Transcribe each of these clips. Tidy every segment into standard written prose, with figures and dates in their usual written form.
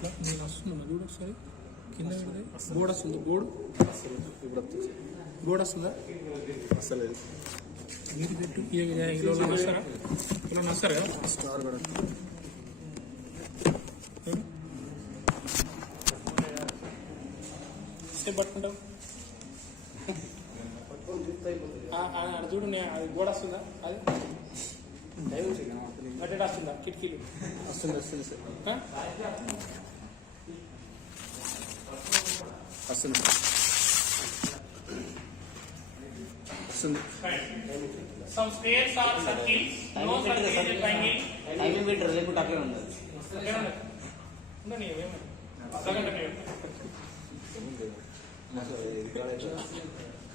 ఇట్లా నేను వస్తున్నా చూడు ఒకసారి కింద బోర్డు వస్తుంది బోర్డు వస్తుందా అసలు నీటి పెట్టు ఈరోజు వస్తారా ఈరోజు వస్తారు కదా స్టార్ కూడా సేపు పట్టుకుంటావు అది చూడు అది గోడ వస్తుందా అది గడ్డ వస్తుందా కిటికీలు వస్తుంది వస్తుంది సార్ వస్తుంది వస్తుంది Some squares are circles, no circle is a triangle. Timing meter లేకుంటే అట్లే ఉండదు.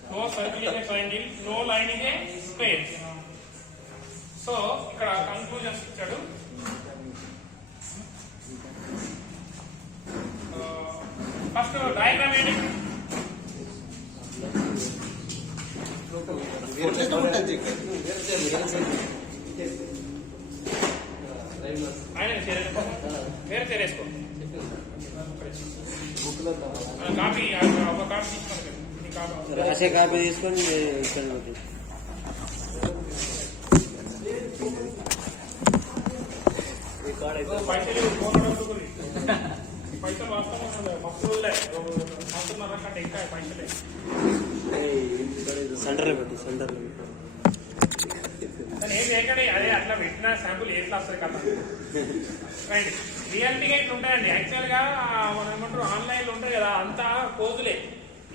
No circle is a triangle, no line is a square. So, ఇక్కడ conclusions ఇచ్చాడు. First diagram ఏంటి? వేరే చేరేసుకో కాపీ ఒక కాపీ తీసుకున్నాను రాసే కాపీ తీసుకొని ఇక్కడ పైసలు వాస్తవం మస్తు సంవత్సరం కంటే ఇంకా పైసలే సెంటర్లో పెట్టి సెంటర్లో ఏం లేకండి అదే అట్లా పెట్టిన శాంపుల్ ఏ క్లాస్ కదా రైట్ రియాలిటీగా ఇట్లా ఉంటాయండి యాక్చువల్గా మనం ఏమంటారు ఆన్లైన్లో ఉంటాయి కదా అంతా కోజులే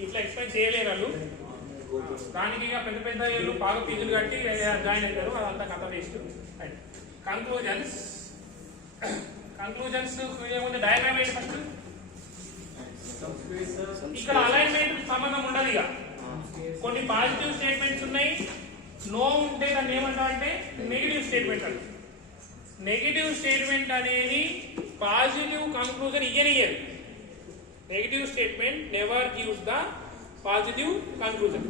ఇట్లా ఎక్స్ప్లెయిన్ చేయలేరు వాళ్ళు దానికి ఇక పెద్ద పెద్ద వీళ్ళు బాగా ఫీజులు కట్టి జాయిన్ అవుతారు అదంతా కథ వేస్ట్ రైట్ కంక్లూజన్స్ ఏముంది డయాగ్రామ్ ఏంటి ఫస్ట్ ఇక్కడ అలైన్మెంట్ సంబంధం ఉండదు ఇక కొన్ని పాజిటివ్ స్టేట్మెంట్స్ ఉన్నాయి నో ఉంటే దాన్ని ఏమంటారంటే నెగిటివ్ స్టేట్మెంట్ అంట నెగిటివ్ స్టేట్మెంట్ అనేది పాజిటివ్ కంక్లూజన్ ఇయ్యనియ్యదు negative statement never gives the positive conclusion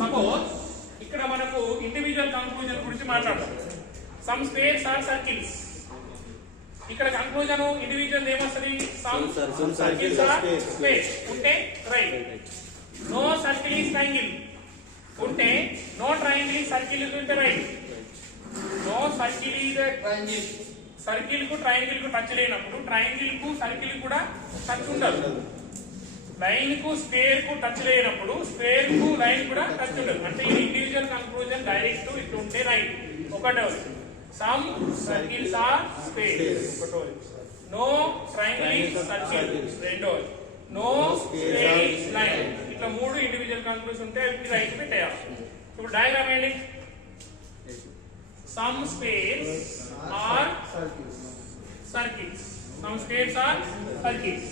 suppose ఇక్కడ మనకు ఇండివిజువల్ కంక్లూజన్ గురించి మాట్లాడతాం సమ్ స్క్వేర్స్ ఆర్ సర్కిల్స్ ఇక్కడ కంక్లూజన్ ఇండివిజువల్ ఏమొస్తుంది సమ్ సర్కిల్స్ ఆర్ స్క్వేర్స్ ఉంటే right no circle is triangle ఉంటే నో ట్రయాంగిల్ సర్కిల్ ఉంటే right no circle is triangle circle కు ట్రయాంగిల్ కు టచ్ లేనప్పుడు ట్రయాంగిల్ కు సర్కిల్ కూడా టచ్ ఉండదు లైన్ కు స్క్వేర్ కు టచ్ లేనప్పుడు స్క్వేర్ కు లైన్ కూడా టచ్ ఉండదు అంటే ఇది ఇండివిజువల్ కంక్లూజన్ డైరెక్ట్ ఇట్లా ఉంటే రైట్ ఒకటోది సమ్ సర్కిల్స్ ఆర్ స్క్వేర్స్ ఒకటోది నో ట్రయాంగిల్ ఈజ్ సర్కిల్ రెండోది నో స్క్వేర్ ఈజ్ లైన్ ఇట్లా మూడు ఇండివిజువల్ కంక్లూజన్ ఉంటే రైట్ పెట్టేయాలి ఇప్పుడు డయాగ్రామ్ ఏంటి some squares are circles some squares are circles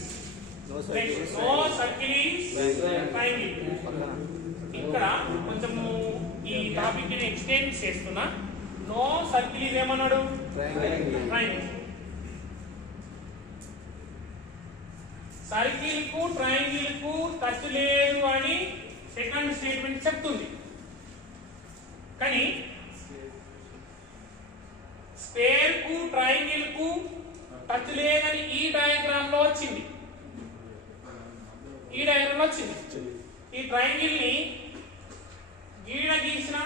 no circle is triangle ఇక్కడ కొంచెము ఈ టాపిక్ ని ఎక్స్టెండ్ చేస్తున్నా నో సర్కిల్ ఇస్ ఏమన్నాడు ట్రయాంగిల్ సర్కిల్ కు ట్రయాంగిల్ కు టచ్ లేదు అని సెకండ్ స్టేట్మెంట్ చెప్తుంది కానీ స్క్వేర్ కు ట్రయాంగిల్ కు టచ్ లేదని ఈ డయాగ్రామ్ లో వచ్చింది ఈ ట్రయాంగిల్ ని గీడ గీసిన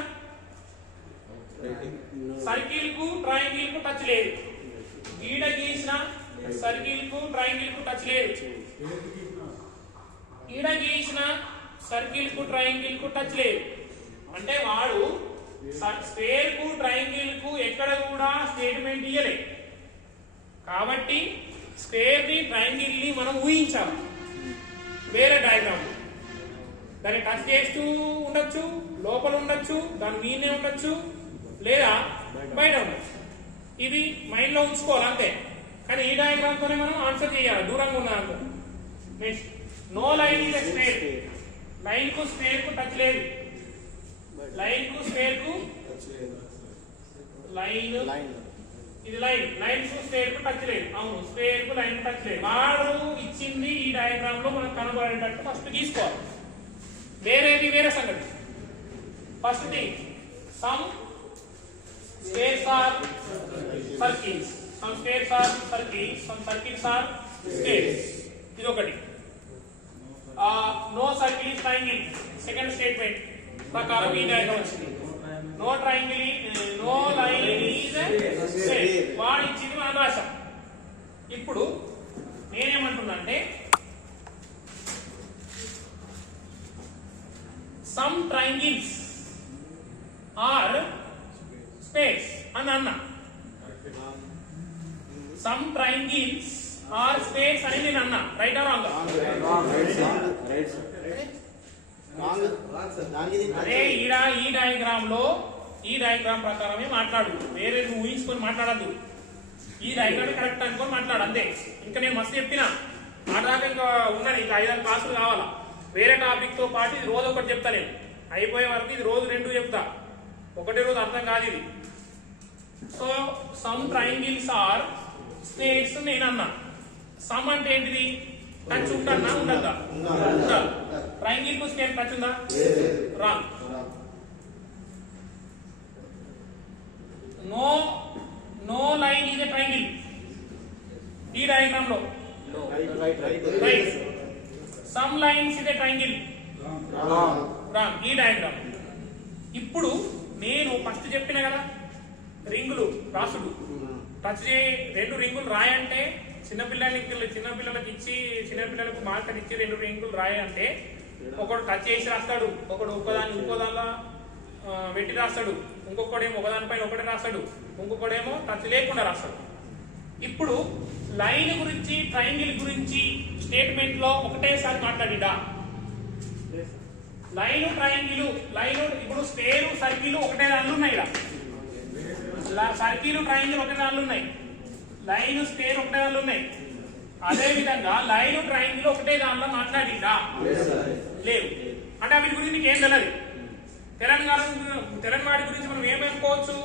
సర్కిల్ కు ట్రయాంగిల్ కు టచ్ లేదు గీడ గీసిన సర్కిల్ కు ట్రయాంగిల్ కు టచ్ లేదు గీడ గీసిన సర్కిల్ కు ట్రయాంగిల్ కు టచ్ లేదు అంటే వాడు స్క్వేర్ కు ట్రయాంగిల్ కు ఎక్కడ కూడా స్టేట్మెంట్ ఇయ్యలే కాబట్టి స్క్వేర్ ని ట్రయాంగిల్ ని మనం ఊహించాలి వేరే డయాగ్రామ్ దాన్ని టచ్ చేస్తూ ఉండొచ్చు లోపల ఉండొచ్చు దాని మీదనే ఉండొచ్చు లేదా బయట ఉండొచ్చు ఇది మైండ్ లో ఉంచుకోవాలి అంతే కానీ ఈ డయాగ్రామ్ తోనే మనం ఆన్సర్ చేయాలి దూరంగా ఉన్న దాంట్లో next no line is square line కు స్క్వేర్ కు టచ్ లేదు లైన్ కు స్క్వేర్ కు లైన్ ఇది లైన్ కు స్క్వేర్ కు టచ్ లేదు అవును స్క్వేర్ కు లైన్ కు టచ్ లేదు వాడు ఇచ్చింది ఈ డయాగ్రామ్ లో మనం కనబడేటట్టు ఫస్ట్ గీసుకోవాలి వేరే సంగతి first thing some squares are circles some squares are circles some circles are states. ఇది ఒకటి. No circle is triangle second statement ప్రకారం ఈ డయాగ్రామ్ వచ్చింది. No triangle no line is straight. వాడు ఇచ్చింది మనం రాశాం. ఇప్పుడు నేనేమంటున్నా అంటే సమ్ ట్రయాంగిల్స్ ఆర్ స్పేస్ అని అన్నా. సమ్ ట్రయాంగిల్స్ ఆర్ స్పేస్ అని నేను అన్నా. Right are wrong? అదే ఈ డయాగ్రామ్ ప్రకారమే మాట్లాడు. వేరే నువ్వు ఊహించుకొని మాట్లాడద్దు. ఈ డయాగ్రామ్ కరెక్ట్ అనుకొని మాట్లాడు అంతే. ఇంకా నేను మస్తు చెప్పినా మాట్లాడాక ఇంకా ఉన్నది. ఇంకా 5-6 క్లాసులు కావాలా. వేరే టాపిక్ తో పాటు ఇది రోజు ఒకటి చెప్తా. నేను అయిపోయే వరకు ఇది రోజు 2 చెప్తా. ఒకటే రోజు అర్థం కాదు ఇది. So some triangles are space నేను అన్నా. సమ్ అంటే ఏంటిది? టచ్ ఉంటన్నా ఉండద్దా? ఉండాలి. ట్రయాంగిల్ కు స్పేస్ టచ్ ఉందా? Wrong. No line is a triangle ఈ డయాగ్రామ్ లో. Right. Some lines is a triangle. Wrong ఈ డయాగ్రామ్. ఇప్పుడు నేను ఫస్ట్ చెప్పిన కదా రింగులు రాసుడు. టచ్ 2 రింగులు రాయంటే చిన్నపిల్లలకి ఇచ్చి చిన్నపిల్లలకు మార్కర్ ఇచ్చి 2 రింగులు రాయంటే ఒకడు టచ్ చేసి రాస్తాడు, ఒకడు ఇంకో దానిలో పెట్టి రాస్తాడు, ఇంకొకడేమో ఒకదానిపైన ఒకటి రాస్తాడు, ఇంకొకడేమో టచ్ లేకుండా రాస్తాడు. ఇప్పుడు లైన్ గురించి ట్రయాంగిల్ గురించి స్టేట్మెంట్ లో ఒకటేసారి మాట్లాడిడా? లైన్ ట్రయాంగిల్ ఇప్పుడు స్క్వేర్ సర్కిల్ ఒకటే దానిలో ఉన్నాయి. సర్కిల్ ట్రయాంగిల్ ఒకటే దానిలో ఉన్నాయి. లైన్ స్క్వేర్ ఒకటే దానిలో ఉన్నాయి. అదే విధంగా లైన్ ట్రయాంగిల్ ఒకటే దానిలో మాట్లాడిందా? లేదు. అంటే వీటి గురించి నీకు ఏం తెలియదు. తెలంగాణ గురించి మనం ఏమనుకోవచ్చు?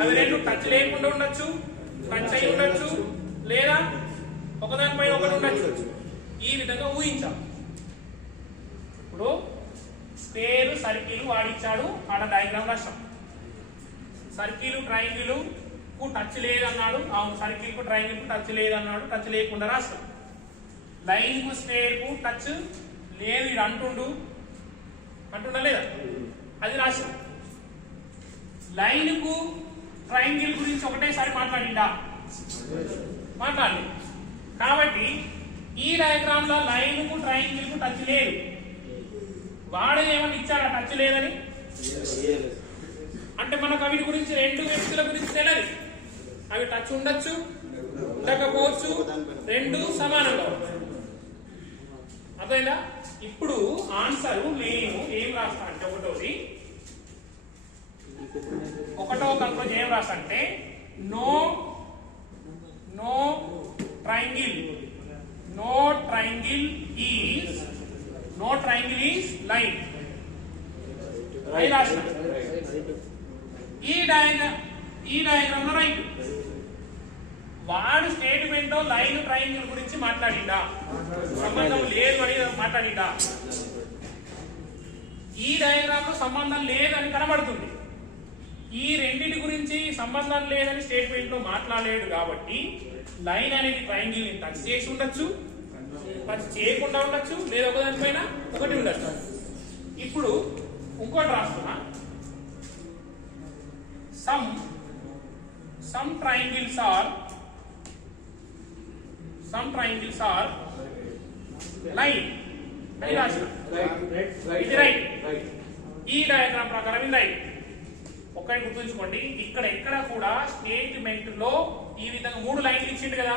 అవి 2 టచ్ లేకుండా ఉండొచ్చు, టచ్ అయి ఉండొచ్చు, లేదా ఒకదానిపై ఒకటి ఉండొచ్చు. ఈ విధంగా ఊహించాం. ఇప్పుడు స్క్వేర్ సర్కిల్ వాడిచ్చాడు, ఆడ డయాగ్రామ్ రాశాం. సర్కిల్ ట్రయాంగిల్ కు టచ్ లేదన్నాడు. అవును, సర్కిల్ కు ట్రయాంగిల్ కు టచ్ లేదన్నాడు. టచ్ లేకుండా రాస్తాం. లైన్ కు స్క్వేర్ కు టచ్ లేదు ఇది అంటుండా లేదా? అది రాశాం. లైన్ కు ట్రయాంగిల్ గురించి ఒకటేసారి మాట్లాడిందా? మాట్లాడలేదు. కాబట్టి ఈ డయాగ్రామ్ లో లైన్ కు ట్రయాంగిల్ కు టచ్ లేదు. వాడు ఏమని ఇచ్చాడా టచ్ లేదని? అంటే మనకు వీటి గురించి 2 వ్యక్తుల గురించి తెలియదు. అవి టచ్ ఉండొచ్చు, ఉండకపోవచ్చు, 2 సమానంగా ఉండొచ్చు. అర్థమైందా? ఇప్పుడు ఆన్సర్ నేను ఏం రాస్తా అంటే ఒకటో కంక్లూజన్ ఏం రాస్తా అంటే నో ట్రయాంగిల్ ఈజ్ లైన్ అని రాసిన. ఈ డయాగ్రామ్ లో రైట్. వాడు స్టేట్మెంట్ లో లైన్ ట్రయాంగిల్ గురించి మాట్లాడిందా? సంబంధం లేదు అని మాట్లాడిందా? ఈ డయాగ్రామ్ లో సంబంధం లేదని కనబడుతుంది. ఈ రెండింటి గురించి సంబంధం లేదని స్టేట్మెంట్ లో మాట్లాడలేడు. కాబట్టి లైన్ అనేది ట్రయాంగిల్ ని టచ్ చేసి ఉండొచ్చు, టచ్ చేయకుండా ఉండొచ్చు, లేదా ఒకదానిపైన ఒకటి ఉండొచ్చు. ఇప్పుడు ఇంకోటి రాస్తున్నా. some triangles are line అని రాసిన. ఇది రైట్. ఈ డయాగ్రామ్ ప్రకారం ఇది రైట్. ఒక్కటి గుర్తుంచుకోండి, ఇక్కడ ఎక్కడ కూడా స్టేట్మెంట్ లో ఈ విధంగా 3 లైన్లు ఇచ్చిండు కదా.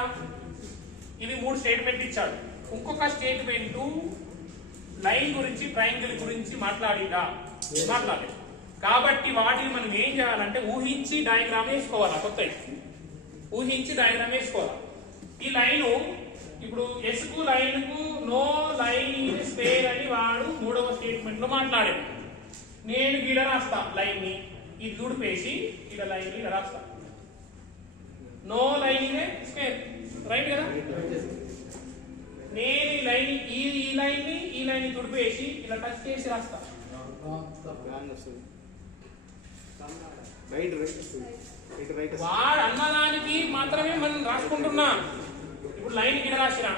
ఇది 3 స్టేట్మెంట్ ఇచ్చాడు. ఇంకొక స్టేట్మెంట్ లైన్ గురించి ట్రయాంగిల్ గురించి మాట్లాడలేదు. కాబట్టి వాటిని మనం ఏం చేయాలంటే ఊహించి డయాగ్రామ్ వేసుకోవాలి. కొత్త ఊహించి డయాగ్రామ్ వేసుకోవాలి. ఈ లైన్ ఇప్పుడు ఎస్ కు లైన్ కు నో లైన్ స్క్వేర్ అని వాడు 3వ స్టేట్మెంట్ లో మాట్లాడాడు. నేను గీడ రాస్తా లైన్ ని, ఇది దుడిపేసి ఈడ లైన్ ని రాస్తా. నో లైన్ స్క్వేర్ రైట్ కదా. నేను ఈ లైన్ ఈ లైన్ ని దుడిపేసి ఇలా టచ్ చేసి రాస్తా. వాడు అన్నదానికి మాత్రమే మనం రాసుకుంటున్నా. ఇప్పుడు లైన్ కింద రాసిన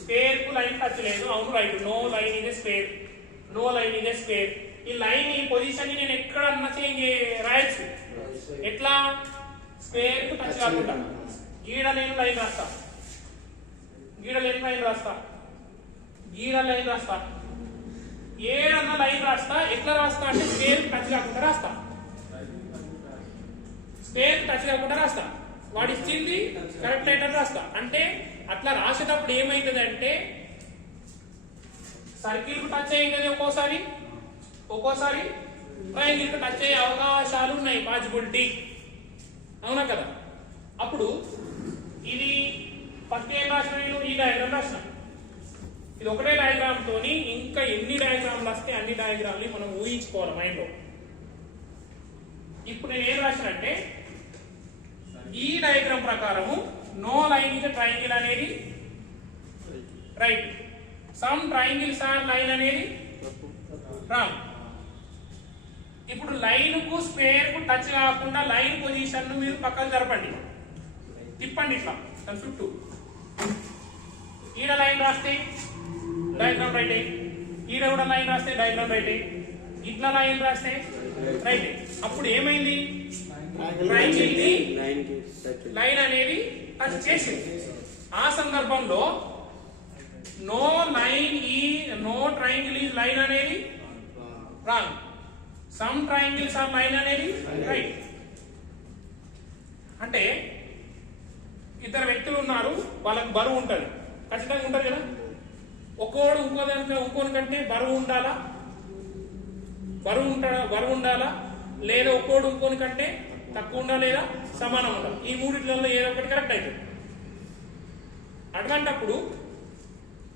స్క్వేర్ కు లైన్ టచ్ లేదు, అవును రైట్. నో లైన్ ఇదే స్క్వేర్, నో లైన్ ఇదే స్క్వేర్. ఈ లైన్ ఈ పొజిషన్ ని నేను ఎక్కడన్నా చేంజ్ రాయొచ్చు. ఎట్లా? స్క్వేర్ కు టచ్ కాకుండా గీడ నేను లైన్ రాస్తా, గీడ లేని లైన్ రాస్తా, గీడ లైన్ రాస్తా, ఏడన్న లైన్ రాస్తా. ఎట్లా రాస్తా అంటే స్క్వేర్ టచ్ కాకుండా రాస్తా, స్క్వేర్ టచ్ కాకుండా రాస్తా. వాడు ఇచ్చింది కరెక్ట్ లెటర్ రాస్తా. అంటే అట్లా రాసేటప్పుడు ఏమైతుంది అంటే సర్కిల్ కు టచ్ అయ్యింది ఒక్కోసారి, ఒక్కోసారి ట్రయాంగిల్ కు టచ్ అయ్యే అవకాశాలు ఉన్నాయి, పాసిబిలిటీ. అవునా కదా? అప్పుడు ఇది ఫస్ట్ ఏం రాసిన, నేను ఈ డయాగ్రామ్ రాసిన. ఇది ఒకటే డయాగ్రామ్ తోని ఇంకా ఎన్ని డయాగ్రామ్లు వస్తే అన్ని డయాగ్రామ్ని మనం ఊహించుకోవాలి మైండ్ లో. ఇప్పుడు నేను ఏం రాసినంటే ఈ డయాగ్రామ్ ప్రకారము నో లైన్ ఇస్ ట్రయాంగిల్ అనేది right, some triangles are line అనేది రాంగ్. ఇప్పుడు లైన్ కు స్క్వేర్ కు టచ్ కాకుండా లైన్ పొజిషన్ ను మీరు పక్కకు జరపండి, తిప్పండి ఇట్లా దాని చుట్టూ. ఈడ లైన్ రాస్తే డయాగ్రామ్ రైట్, ఈడ కూడా లైన్ రాస్తే డయాగ్రామ్ రైట్, ఇట్లా లైన్ రాస్తే రైట్. అప్పుడు ఏమైంది? ట్రయాంగిల్ ని లైన్ అనేది టచ్ చేసింది. ఆ సందర్భంలో నో లైన్ ఈ నో ట్రయాంగిల్ ఈజ్ లైన్ అనేది wrong, some triangles are line అనేది రైట్. అంటే ఇద్దరు వ్యక్తులు ఉన్నారు, వాళ్ళకి బరువు ఉంటుంది, ఖచ్చితంగా ఉంటుంది కదా. ఒక్కోడు ఇంకోని కంటే బరువు ఉండాలా, బరువు ఉండాలా, లేదా ఒక్కోడు ఇంకోని కంటే తక్కువ ఉండాలా, లేదా సమానం ఉండాలి. ఈ మూడిట్లలో ఏదో ఒకటి కరెక్ట్ అవుతుంది. అటువంటప్పుడు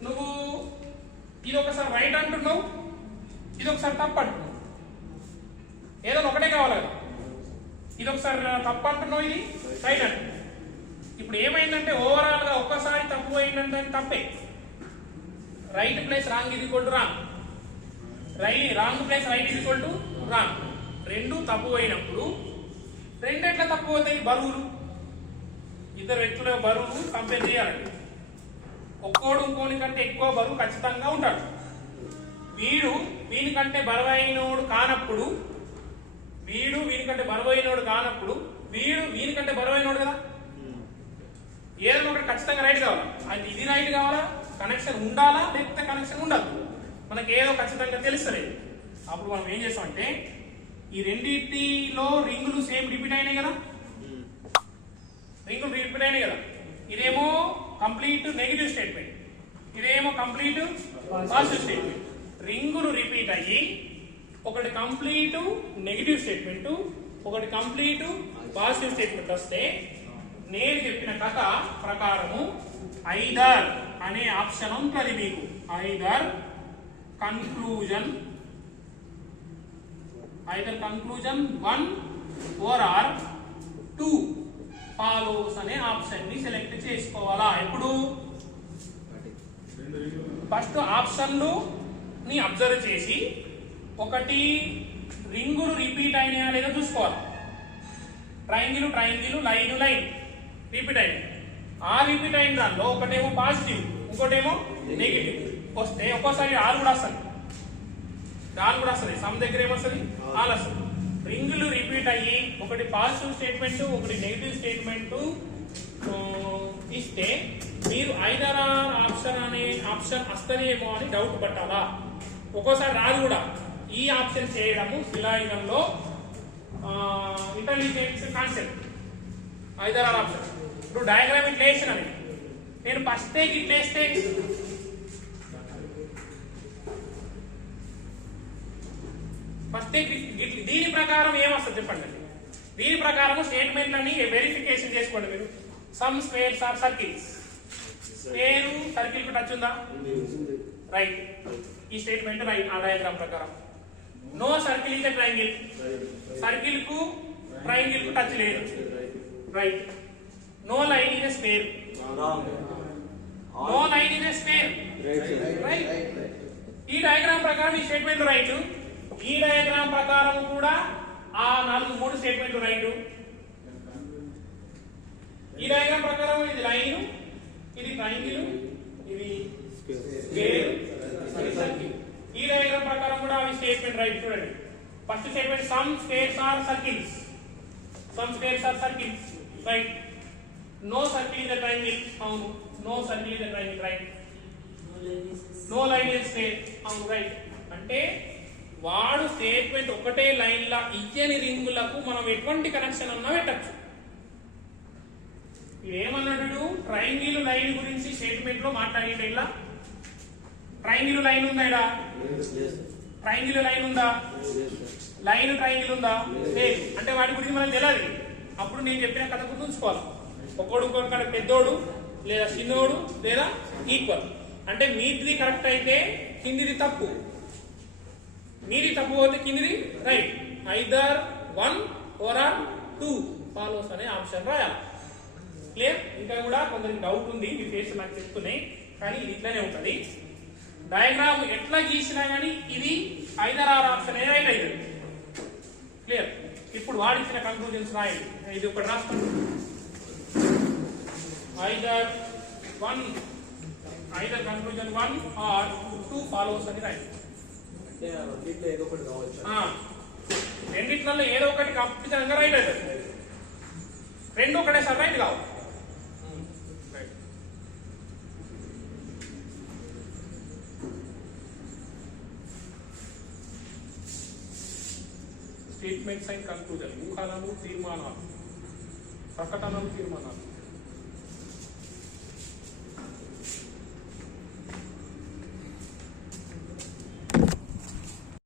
నువ్వు ఇది ఒకసారి రైట్ అంటున్నావు, ఇది ఒకసారి తప్పు అంటున్నావు, ఏదో ఒకటే కావాలి కదా. ఇది ఒకసారి తప్పు అంటున్నావు, ఇది రైట్ అంటున్నావు. ఇప్పుడు ఏమైందంటే ఓవరాల్ గా ఒక్కసారి తప్పు అయిందంటే తప్పే. రైట్ ప్లేస్ రాంగ్ ఇది equal to wrong, wrong place right ఇది ఈక్వల్ టు రాంగ్. రెండు తప్పు అయినప్పుడు రెండు ఎట్లా తప్పు అవుతాయి? బరువులు, ఇద్దరు వ్యక్తుల బరువులు కంపేర్ చేయాలండి. ఒక్కోడు ఇంకోని కంటే ఎక్కువ బరువు ఖచ్చితంగా ఉంటాడు. వీడు వీనికంటే బరువైనోడు కానప్పుడు, వీడు వీనికంటే బరువైనోడు కానప్పుడు, వీడు వీనికంటే బరువైనోడు కదా. ఏదో ఒకటి ఖచ్చితంగా రైట్ కావాలి. అది ఇది రైట్ కావాలా, కనెక్షన్ ఉండాలా, లేకపోతే కనెక్షన్ ఉండదు. మనకి ఏదో ఖచ్చితంగా తెలుస్తలేదు. అప్పుడు మనం ఏం చేస్తామంటే ఈ రెండింటిలో రింగులు సేమ్ రిపీట్ అయినాయి కదా, రింగులు రిపీట్ అయినాయి కదా. ఇదేమో కంప్లీట్ నెగిటివ్ స్టేట్మెంట్, ఇదేమో కంప్లీట్ పాజిటివ్ స్టేట్మెంట్. రింగులు రిపీట్ అయ్యి ఒకటి కంప్లీట్ నెగిటివ్ స్టేట్మెంట్, ఒకటి కంప్లీట్ పాజిటివ్ స్టేట్మెంట్ వస్తే నేను చెప్పిన కథ ప్రకారము ఐదర్ అనే ఆప్షన్ ఉంటుంది మీకు. ఐదర్ కన్క్లూజన్ 1 or 2 ఫాలోస్ అనే ఆప్షన్ ని సెలెక్ట్ చేసుకోవాలా. ఎప్పుడు? ఫస్ట్ ఆప్షన్లు ని అబ్జర్వ్ చేసి ఒకటి రింగులు రిపీట్ అయినాయా లేదా చూసుకోవాలి. ట్రయాంగిల్ లైన్ రిపీట్ అయింది. ఆ రిపీట్ అయిన దానిలో ఒకటేమో పాజిటివ్, ఇంకోటేమో నెగిటివ్ వస్తే ఒక్కోసారి ఆల్ కూడా వస్తుంది, సమ్ దగ్గర ఏమొస్తుంది? ఆల్ వస్తుంది. రింగులు రిపీట్ అయ్యి ఒకటి పాజిటివ్ స్టేట్మెంట్, ఒకటి నెగిటివ్ స్టేట్మెంట్ ఇస్తే మీరు ఐదర్ ఆర్ ఆప్షన్ వస్తదేమో అని డౌట్ పట్టాలా. ఒక్కోసారి రాదు కూడా. ఈ ఆప్షన్ చేయడము శిలాయుగంలో intelligence concept. Either or option. ఇప్పుడు డయాగ్రామ్ ఇట్లా వేసినవి, నేను ఫస్ట్ ఇట్లా వేస్తే దీని ప్రకారం ఏమొస్తుంది చెప్పండి. దీని ప్రకారం స్టేట్మెంట్లని వెరిఫికేషన్ చేసుకోండి మీరు. Some squares are circles. Square circle కు టచ్ ఉందా? రైట్. ఈ స్టేట్మెంట్ రైట్. ఆ డయాగ్రామ్ ప్రకారం no circle is a triangle. Circle కు ట్రయాంగిల్ కు టచ్ లేదు. Right. No line is a square. No line is a square. Right. ఈ diagram ప్రకారం ఈ స్టేట్మెంట్ రైట్. ఈ డయాగ్రామ్ ప్రకారం కూడా ఆ 3 స్టేట్మెంట్ రైట్. ఈ డయాగ్రామ్ ప్రకారం ఇది లైన్, ఇది ట్రయాంగిల్, ఇది స్క్వేర్, ఇది సర్కిల్. ఈ డయాగ్రామ్ ప్రకారం కూడా అవి స్టేట్మెంట్ రైట్. చూడండి first statement some squares are circles. Some squares are circles right. No circle is a triangle. అవును. No circle is a triangle right. No line is straight. అవును right. అంటే వాడు statement ఒకటే line లా ఇచ్చని రింగులకు మనం ఎటువంటి connection అన్నా పెట్టచ్చు. ఏమన్నాడు? ట్రయాంగిల్ లైన్ గురించి స్టేట్మెంట్ లో మాట్లాడిండు. ఇలా ట్రయాంగిల్ లైన్ ఉందా? ఇక్కడ ట్రయాంగిల్ లైన్ ఉందా? లైన్ ట్రయాంగిల్ ఉందా? లేదు. అంటే వాటి గురించి మనకు తెలియదు. అప్పుడు నేను చెప్పిన కథ గుర్తుంచుకోవాలి. ఒకడు ఇంకొకటి పెద్దోడు లేదా చిన్నోడు లేదా ఈక్వల్. అంటే మీది కరెక్ట్ అయితే కిందిది తప్పు, మీది తప్పు పోతే కిందిది రైట్. ఐదర్ 1 or 2 ఫాలోస్ అనే ఆప్షన్ రాయాలి. క్లియర్? ఇంకా కూడా కొందరికి డౌట్ ఉంది, మీ ఫేస్ నాకు చెప్తున్నాయి, కానీ ఇది ఇట్లానే ఉంటుంది. డయాగ్రామ్ ఎట్లా గీసినా కానీ ఇది ఐదర్ ఆర్ ఆప్షన్ రైట్ అయ్యింది. క్లియర్? ఇప్పుడు వాడిచ్చిన కంక్లూజన్స్ రాయండి. ఇది ఒకటి రాస్తాను. ఐదర్ కంక్లూజన్ 1 or 2 ఫాలోస్ అని రాయండి. రెండిట్లలో ఏదో ఒకటి కంప్లీట్ రైట్ అవుతుంది. రెండు ఒకటేసారి రైట్ కావు. స్టేట్మెంట్స్ అండ్ కన్క్లూజన్, ఊహాలను, తీర్మానాలు, ప్రకటనలు, తీర్మానాలు.